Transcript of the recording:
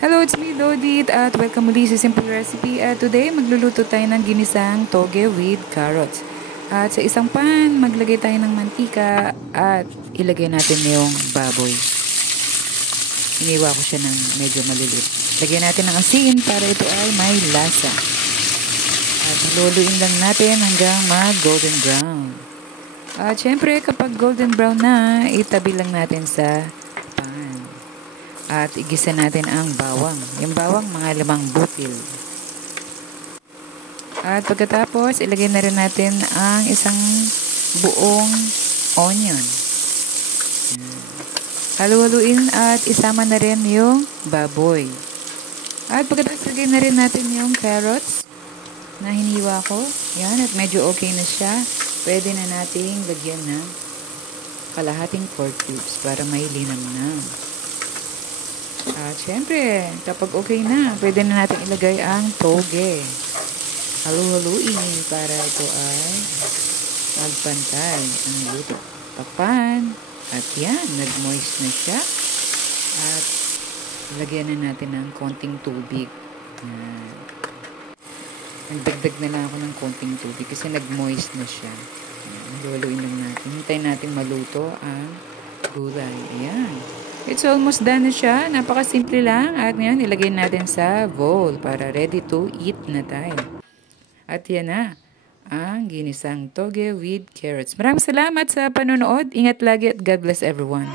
Hello, it's me, Dodit, at welcome muli sa Simple Recipe. At today, magluluto tayo ng ginisang toge with carrots. At sa isang pan, maglagay tayo ng mantika at ilagay natin yung baboy. Iniwa ko siya ng medyo malilit. Lagyan natin ng asin para ito ay may lasa. At luluin lang natin hanggang mag-golden brown. At syempre, kapag golden brown na, itabi lang natin sa pan. At igisa natin ang bawang. Yung bawang, mga 5 butil. At pagkatapos, ilagay na rin natin ang isang buong onion. Halu-haluin at isama na rin yung baboy. At pagkatapos, ilagay na rin natin yung carrots na hiniwa ko. Yan, at medyo okay na siya. Pwede na nating lagyan ng kalahating pork cubes para may linam na. At syempre, kapag okay na, pwede na natin ilagay ang toge. Halu-haluin para ito ay magpantay ang luto. Takpan. At yan, nag-moist na siya. At lagyan na natin ng konting tubig. Nagdagdag na lang ako ng konting tubig kasi nag-moist na siya. Halu-haluin lang natin. Hintayin natin maluto ang gulay. Ayan. It's almost done na siya. Napakasimple lang. At ngayon, ilagay natin sa bowl para ready to eat na tayo. At yan na, ang ginisang toge with carrots. Maraming salamat sa panonood. Ingat lagi at God bless everyone.